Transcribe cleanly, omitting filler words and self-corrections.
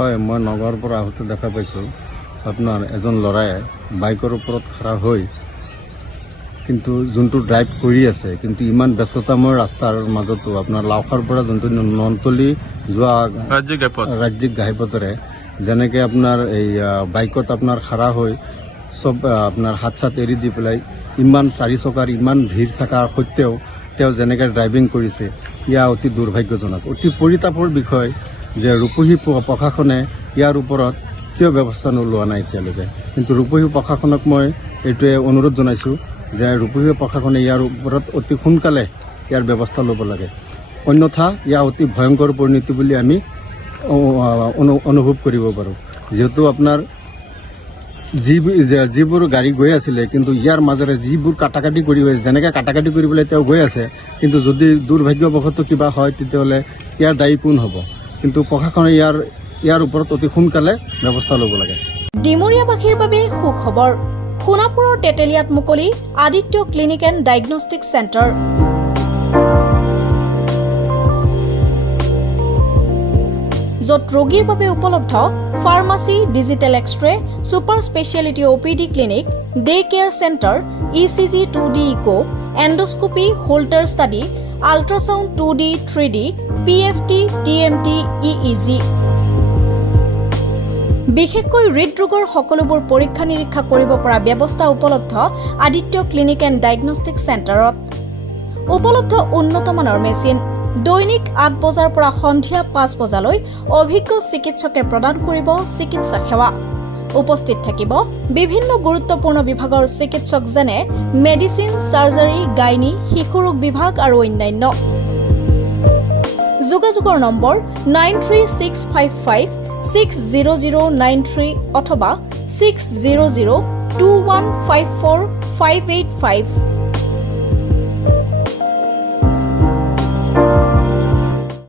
হয় মই নগৰৰ পৰা আহোঁতে দেখা পাইছোঁ আপোনাৰ এজন ল'ৰাই বাইকৰ ওপৰত খাৰা হৈ কিন্তু যোনটো ড্ৰাইভ কৰি আছে কিন্তু ইমান ব্যস্ততাময় ৰাস্তাৰ মাজতো আপোনাৰ লাওখাৰ পৰা যোনটো নন্তলী যোৱা ৰাজ্যিক ঘাইপথেৰে যেনেকৈ আপোনাৰ এই বাইকত আপোনাৰ খাৰা হৈ চব আপোনাৰ হাত চাত এৰি দি পেলাই ইমান চাৰি চকাৰ ইমান ভিৰ থকাৰ সত্ত্বেও তেওঁ যেনেকৈ ড্ৰাইভিং কৰিছে ইয়া অতি দুৰ্ভাগ্যজনক অতি পৰিতাপৰ বিষয় যে ৰূপহী প্ৰশাসনে ইয়াৰ ওপৰত কিয় ব্যৱস্থা নোলোৱা নাই এতিয়ালৈকে কিন্তু ৰূপহী প্ৰশাসনক মই এইটোৱে অনুৰোধ জনাইছোঁ যে ৰূপহী প্ৰশাসনে ইয়াৰ ওপৰত অতি সোনকালে ইয়াৰ ব্যৱস্থা ল'ব লাগে অন্যথা ইয়াৰ অতি ভয়ংকৰ পৰিণতি বুলি আমি অনুভৱ কৰিব পাৰোঁ যিহেতু আপোনাৰ যিবোৰ গাড়ী গৈ আছিলে কিন্তু ইয়াৰ মাজেৰে যিবোৰ কাটাকাটি কৰি যেনেকৈ কাটাকাটি কৰিবলৈ তেওঁ গৈ আছে কিন্তু যদি দুৰ্ভাগ্যবশতঃ কিবা হয় তেতিয়াহ'লে ইয়াৰ দায়ী কোন হ'ব কিন্তু প্ৰশাসনে ইয়াৰ ওপৰত অতি সোনকালে ব্যৱস্থা ল'ব লাগে ডিমৰীয়াবাসীৰ বাবে সুখবৰ সোণাপুৰৰ তেতেলিয়াত মুকলি Aditya clinic and diagnostic centre য'ত ৰোগীৰ বাবে উপলব্ধ pharmacy digital X ray super speciality OPD clinic day care centre ECG 2D echo endoscopy holter study ultrasound 2D 3D PFT TMT EEG বিশেষকৈ হৃদৰোগৰ সকলোবোৰ পৰীক্ষা নিৰীক্ষা কৰিব পৰা ব্যৱস্থা উপলব্ধ আদিত্য ক্লিনিক এণ্ড ডায়েগনষ্টিক চেণ্টাৰত উপলব্ধ উন্নতমানৰ মেচিন দৈনিক 8 বজাৰ পৰা সন্ধিয়া 5 বজালৈ অভিজ্ঞ চিকিৎসকে প্ৰদান কৰিব চিকিৎসা সেৱা উপস্থিত থাকিব বিভিন্ন গুৰুত্বপূৰ্ণ বিভাগৰ চিকিৎসক যেনে মেডিচিন সাৰ্জাৰী গাইনী শিশুৰোগ বিভাগ আৰু অন্যান্য যোগাযোগৰ নম্বৰ 93655600093 অথবা 6002154585